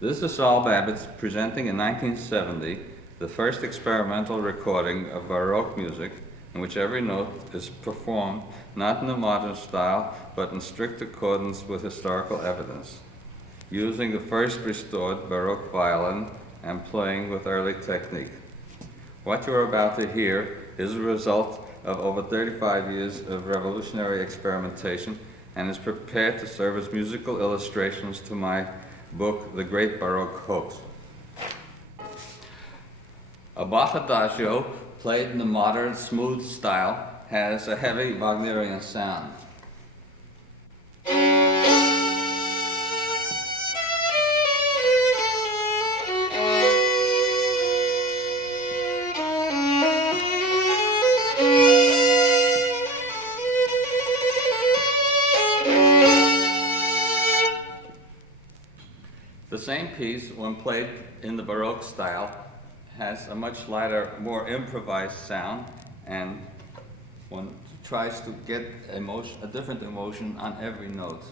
This is Sol Babitz presenting in 1970 the first experimental recording of Baroque music in which every note is performed not in the modern style but in strict accordance with historical evidence, using the first restored Baroque violin and playing with early technique. What you're about to hear is a result of over 35 years of revolutionary experimentation and is prepared to serve as musical illustrations to my book, The Great Baroque Hoax. A Bach adagio, played in the modern, smooth style, has a heavy Wagnerian sound. The same piece, when played in the Baroque style, has a much lighter, more improvised sound, and one tries to get a different emotion on every note.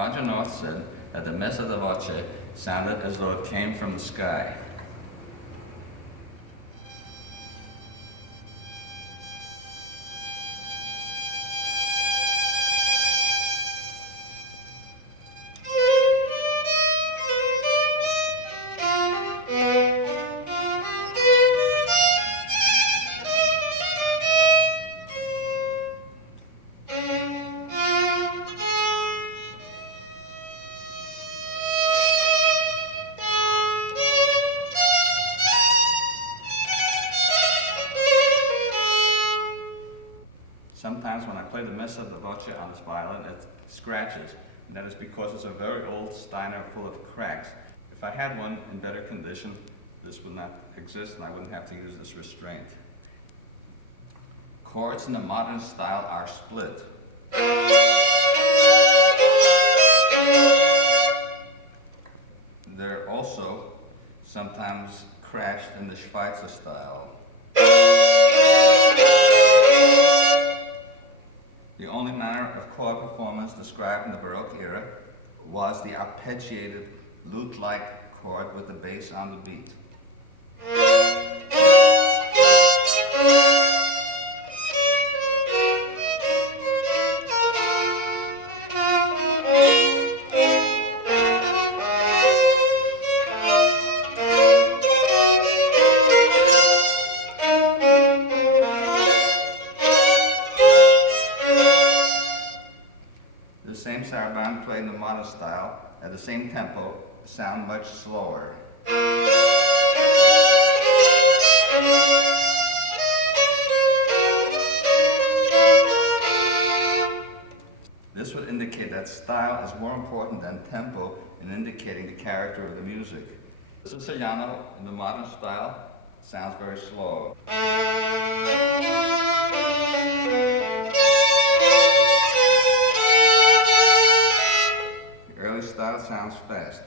North said that the Messa da Voce sounded as though it came from the sky. Sometimes when I play the Messa da Voce on this violin, it scratches, and that is because it's a very old Steiner full of cracks. If I had one in better condition, this would not exist and I wouldn't have to use this restraint. Chords in the modern style are split. They're also sometimes crashed in the Schweitzer style. The only manner of chord performance described in the Baroque era was the arpeggiated lute-like chord with the bass on the beat. The same saraband played in the modern style at the same tempo sound much slower. This would indicate that style is more important than tempo in indicating the character of the music. The Siciliano in the modern style sounds very slow. The early style sounds fast.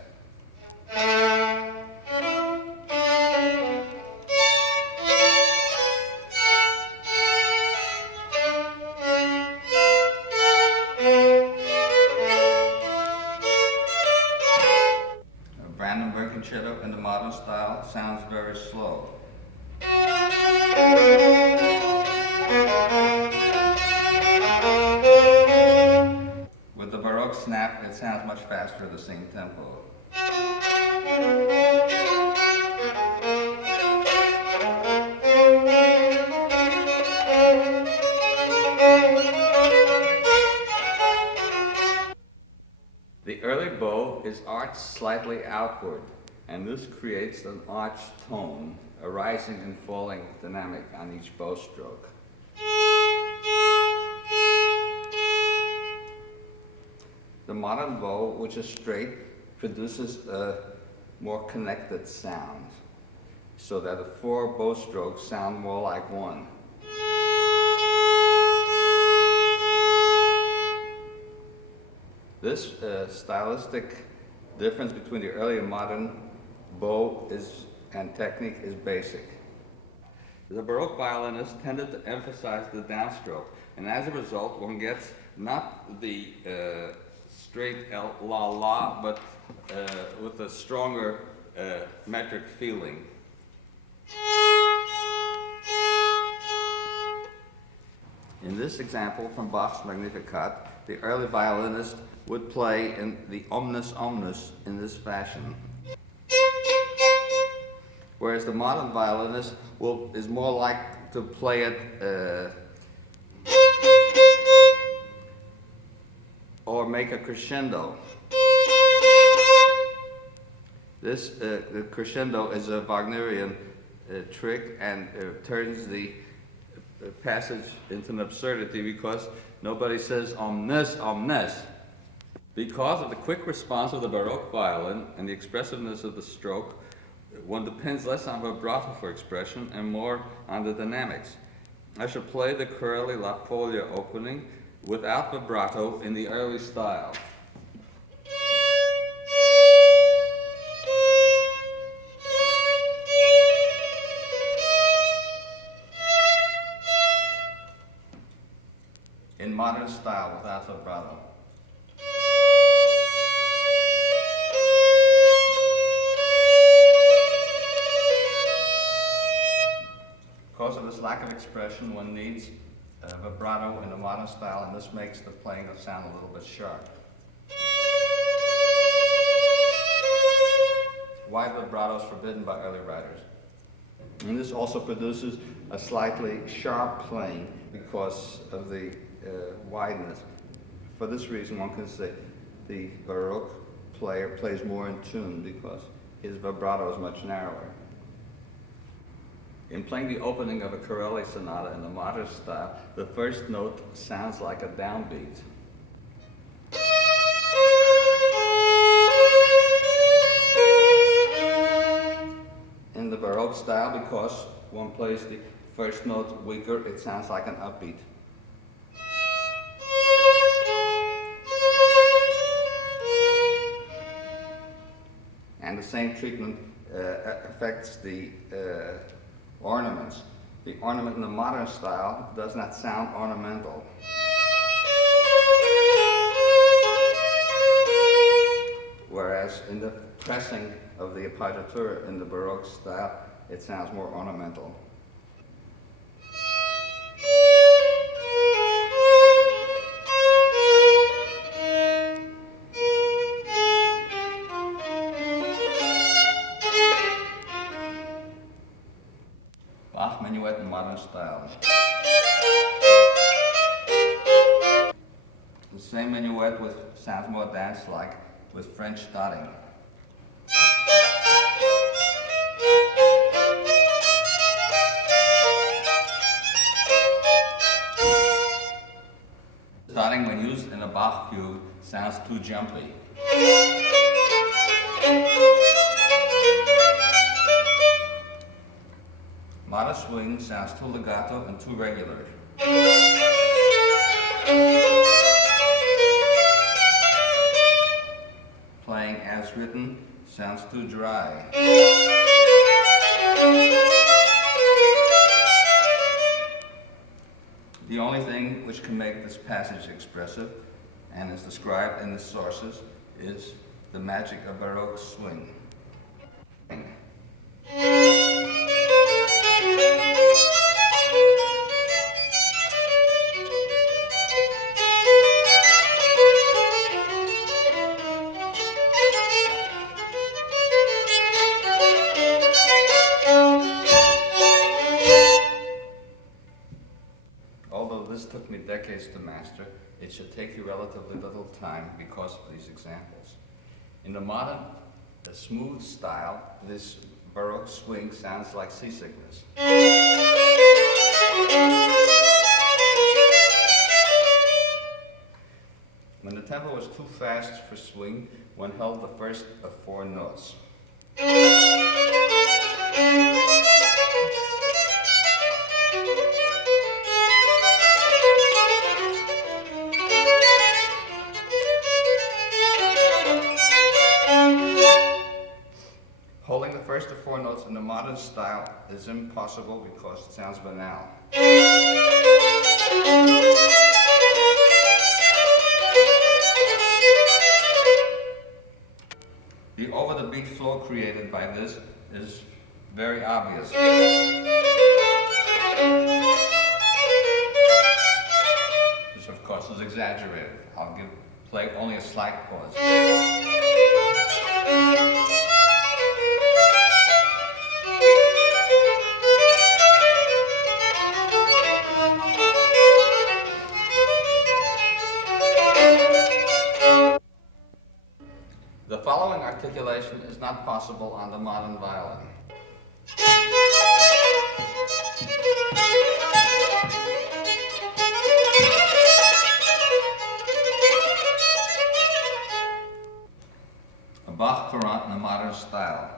Brandenburg concerto in the modern style sounds very slow. With the Baroque snap, it sounds much faster at the same tempo. The early bow is arched slightly outward, and this creates an arched tone, a rising and falling dynamic on each bow stroke. The modern bow, which is straight, produces a more connected sound, so that the four bow strokes sound more like one. This stylistic difference between the early and modern bow and technique is basic. The Baroque violinists tended to emphasize the downstroke, and as a result, one gets not the straight la la, but with a stronger metric feeling. In this example from Bach's Magnificat, the early violinist would play in the omnis omnis in this fashion, whereas the modern violinist is more like to play it or make a crescendo. This the crescendo is a Wagnerian trick and turns the passage into an absurdity because nobody says omnes, omnes. Because of the quick response of the Baroque violin and the expressiveness of the stroke, one depends less on vibrato for expression and more on the dynamics. I shall play the curly La Foglia opening without vibrato in the early style. In modern style without vibrato. lack of expression, one needs vibrato in the modern style, and this makes the playing sound a little bit sharp. Wide vibrato is forbidden by early writers. And this also produces a slightly sharp playing because of the wideness. For this reason, one can say the Baroque player plays more in tune because his vibrato is much narrower. In playing the opening of a Corelli sonata in the modern style, the first note sounds like a downbeat. In the Baroque style, because one plays the first note weaker, it sounds like an upbeat. And the same treatment affects the ornaments. The ornament in the modern style does not sound ornamental. Whereas in the pressing of the appoggiatura in the Baroque style, it sounds more ornamental. Bach minuet in modern style. The same minuet sounds more dance-like with French dotting. Dotting, when used in a Bach fugue, sounds too jumpy. Modern swing sounds too legato and too regular. Playing as written sounds too dry. The only thing which can make this passage expressive, and is described in the sources, is the magic of Baroque swing. Although this took me decades to master, it should take you relatively little time because of these examples. In the modern, smooth style, this Baroque swing sounds like seasickness. When the tempo was too fast for swing, one held the first of 4 notes. Holding the first of 4 notes in the modern style is impossible because it sounds banal. The over-the-beat flow created by this is very obvious. This, of course, is exaggerated. I'll play only a slight pause. The following articulation is not possible on the modern violin. A Bach courant in a modern style.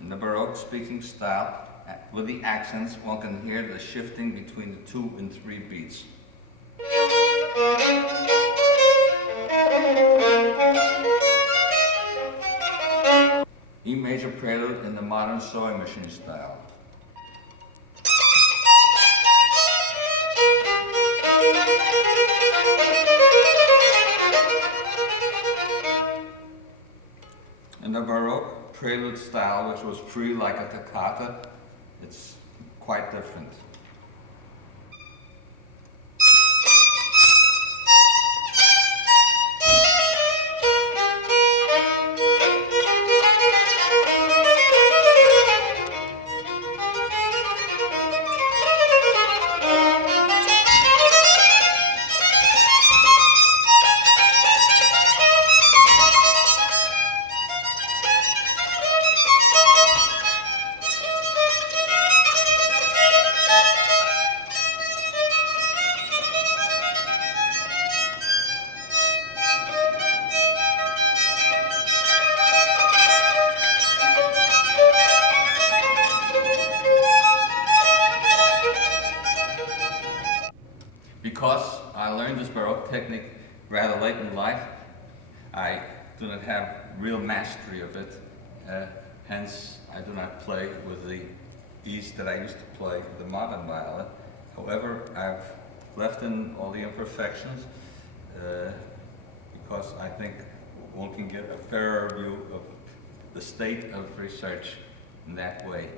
In the Baroque speaking style, with the accents, one can hear the shifting between the 2 and 3 beats. E major prelude in the modern sewing machine style. In the Baroque prelude style, which was free like a toccata, it's quite different. Because I learned this Baroque technique rather late in life, I do not have real mastery of it. Hence, I do not play with the ease that I used to play the modern violin. However, I've left in all the imperfections because I think one can get a fairer view of the state of research in that way.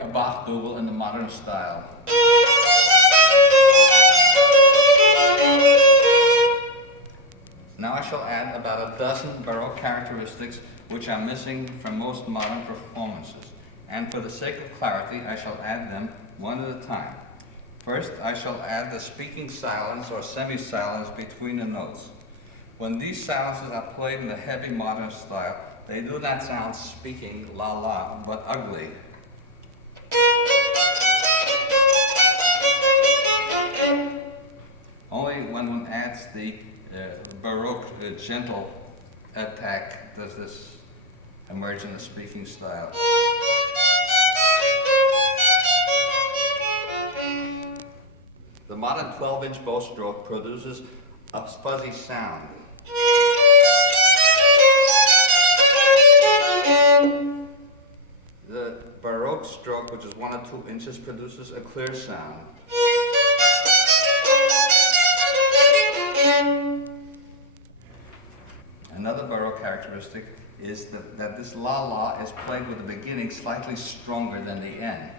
A Bach double in the modern style. Now I shall add about a dozen Baroque characteristics which are missing from most modern performances, and for the sake of clarity I shall add them one at a time. First, I shall add the speaking silence or semi-silence between the notes. When these silences are played in the heavy modern style, they do not sound speaking la-la, but ugly. Only when one adds the Baroque gentle attack does this emerge in the speaking style. The modern 12-inch bow stroke produces a fuzzy sound. The Baroque stroke, which is 1 or 2 inches, produces a clear sound. Another Baroque characteristic is that this la-la is played with the beginning slightly stronger than the end.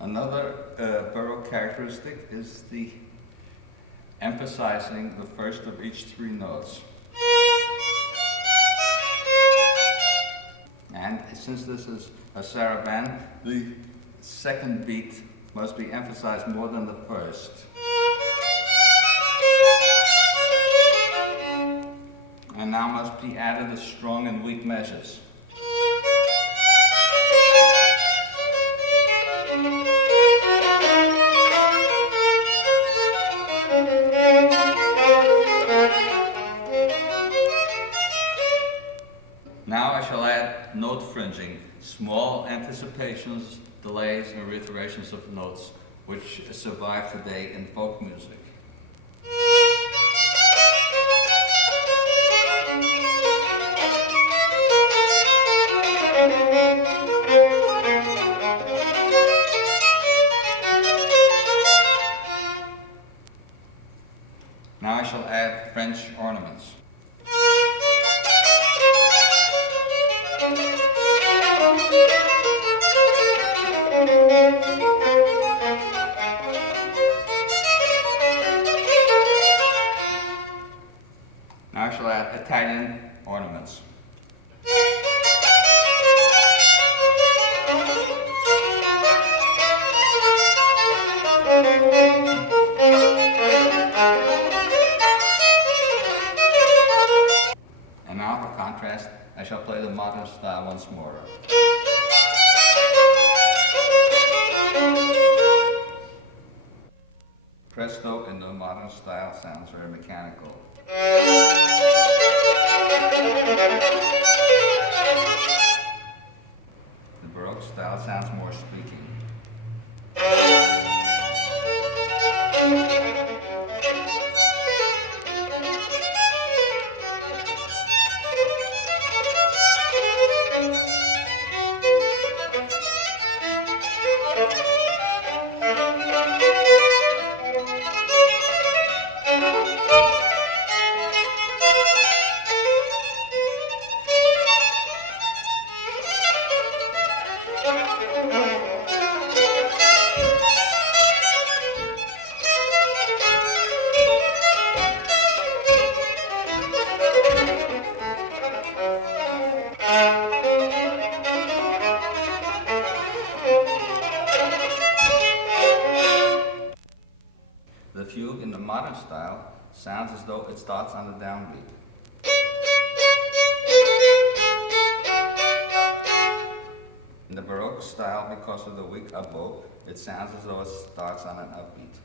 Another Baroque characteristic is the emphasizing the first of each 3 notes. And since this is a saraband, the second beat must be emphasized more than the first. And now must be added the strong and weak measures. Now I shall add note fringing, small anticipations, delays, and reiterations of notes which survive today in folk music. Now I shall add French ornaments. Now I shall add Italian ornaments. And now for contrast, I shall play the modern style once more. Presto in the modern style sounds very mechanical. The Baroque style sounds more speaking. fugue in the modern style sounds as though it starts on a downbeat. In the Baroque style, because of the weak upbow, it sounds as though it starts on an upbeat.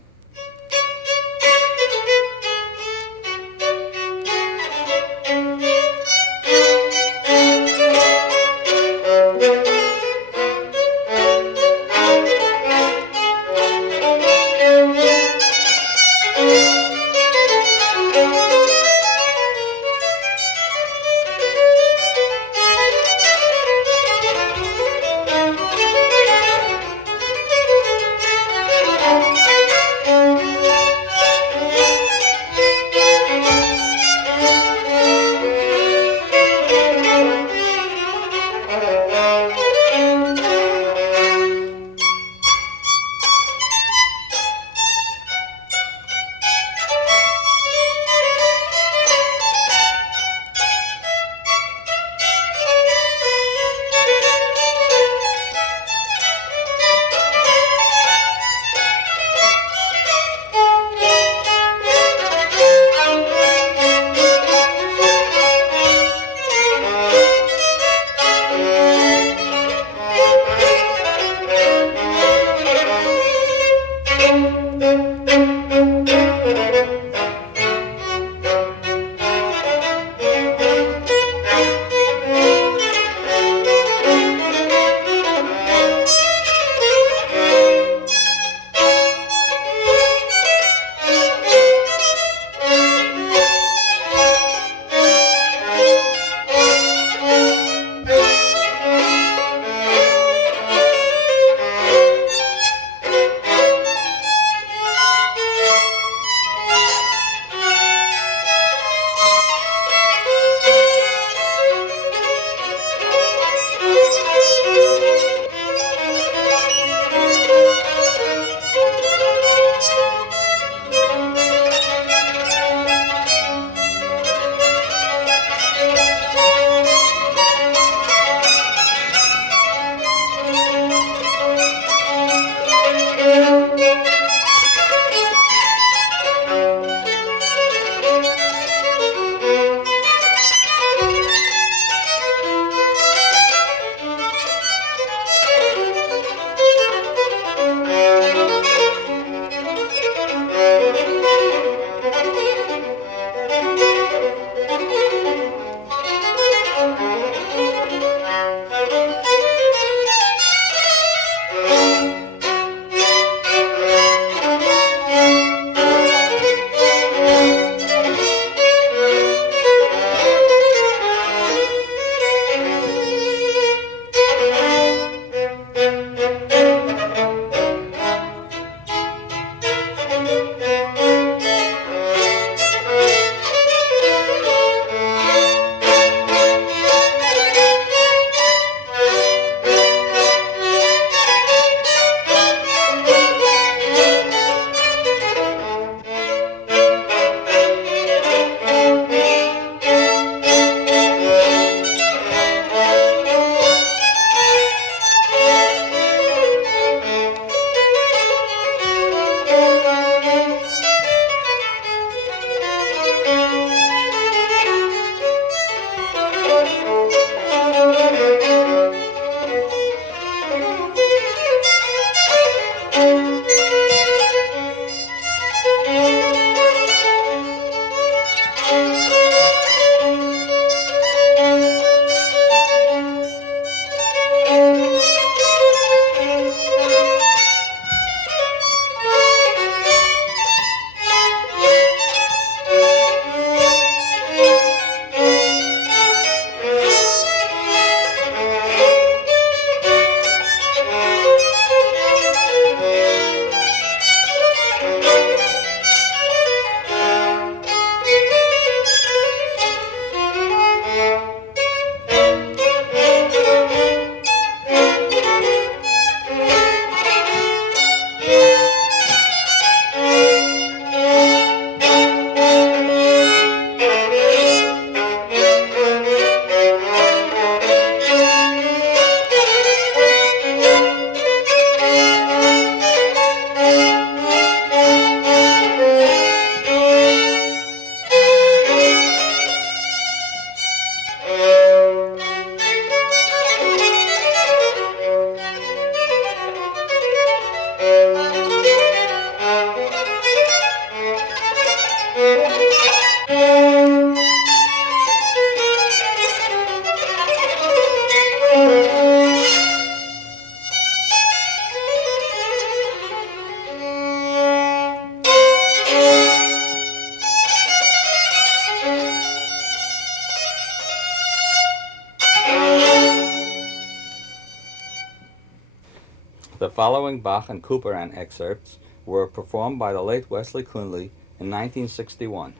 The following Bach and Couperin excerpts were performed by the late Wesley Kunle in 1961.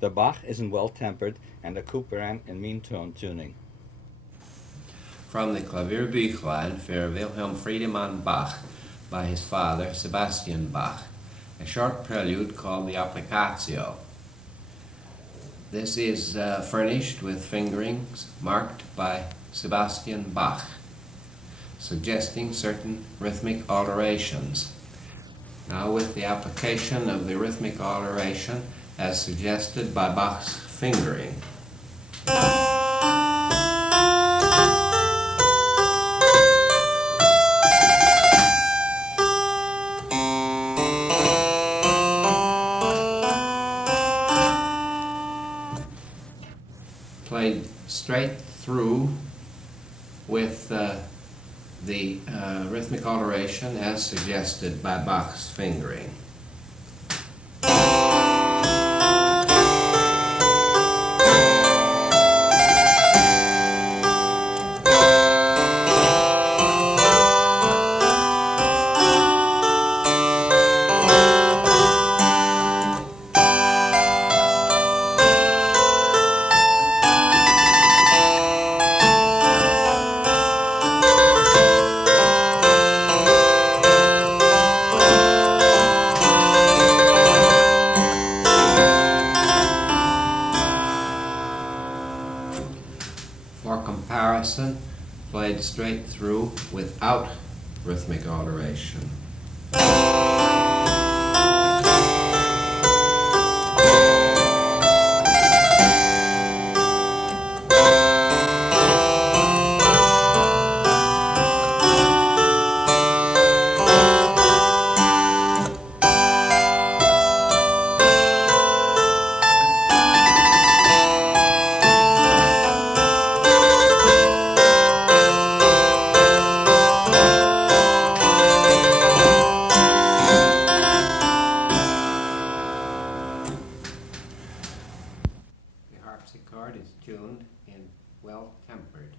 The Bach is in well-tempered and the Couperin in mean-tone tuning. From the Klavierbüchlein für Wilhelm Friedemann Bach by his father, Sebastian Bach, a short prelude called the Applicatio. This is furnished with fingerings marked by Sebastian Bach, suggesting certain rhythmic alterations. Now with the application of the rhythmic alteration as suggested by Bach's fingering. Played straight through with the rhythmic alteration as suggested by Bach's fingering. For comparison, played straight through without rhythmic alteration. The harpsichord is tuned in well-tempered.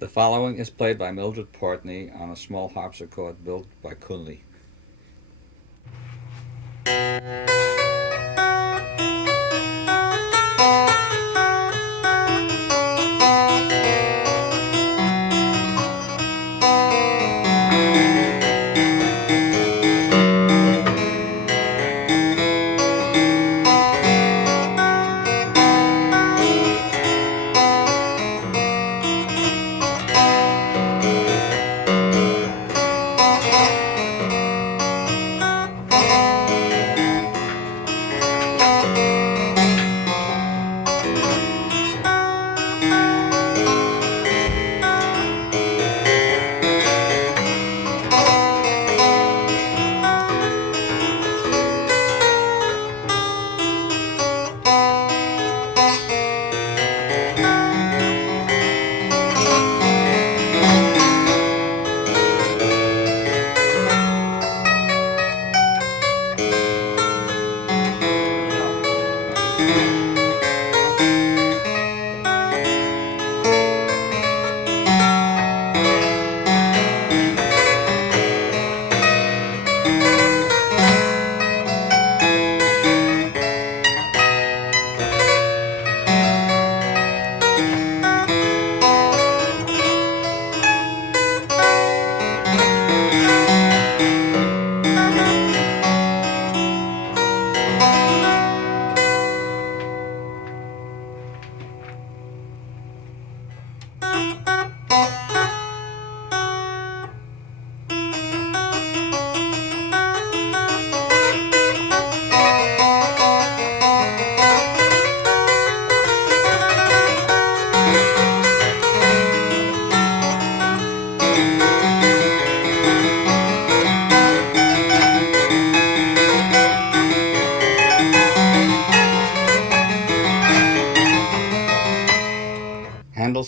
The following is played by Mildred Portney on a small harpsichord built by Kunle.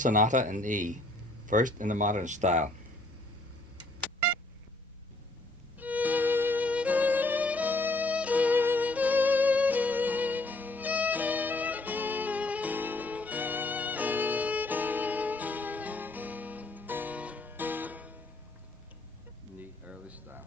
Sonata in E, first in the modern style. The early style.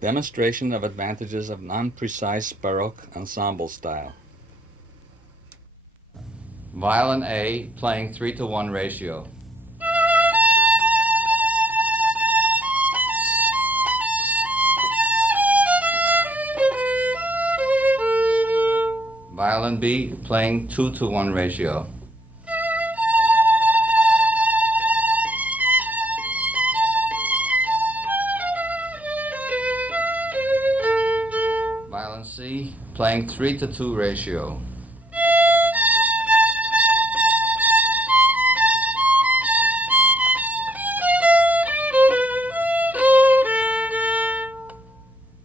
Demonstration of advantages of non-precise Baroque ensemble style. Violin A playing 3-to-1 ratio. Violin B playing 2-to-1 ratio. Violin C playing 3-to-2 ratio.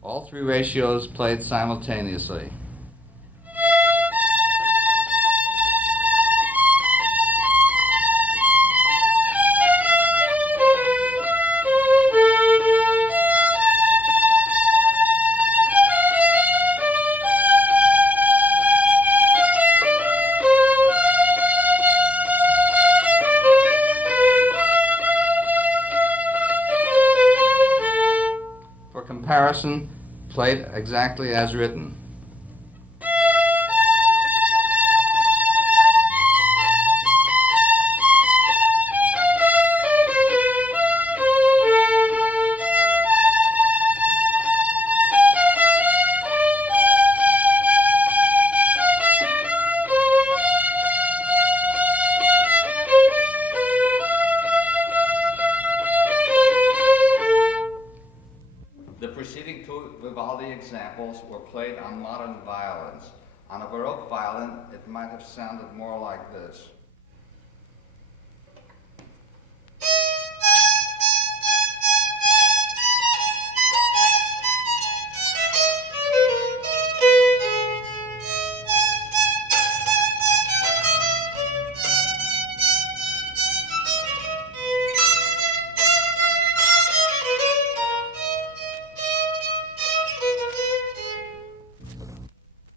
All three ratios played simultaneously. comparison, played exactly as written. The preceding two Vivaldi examples were played on modern violins. On a Baroque violin, it might have sounded more like this.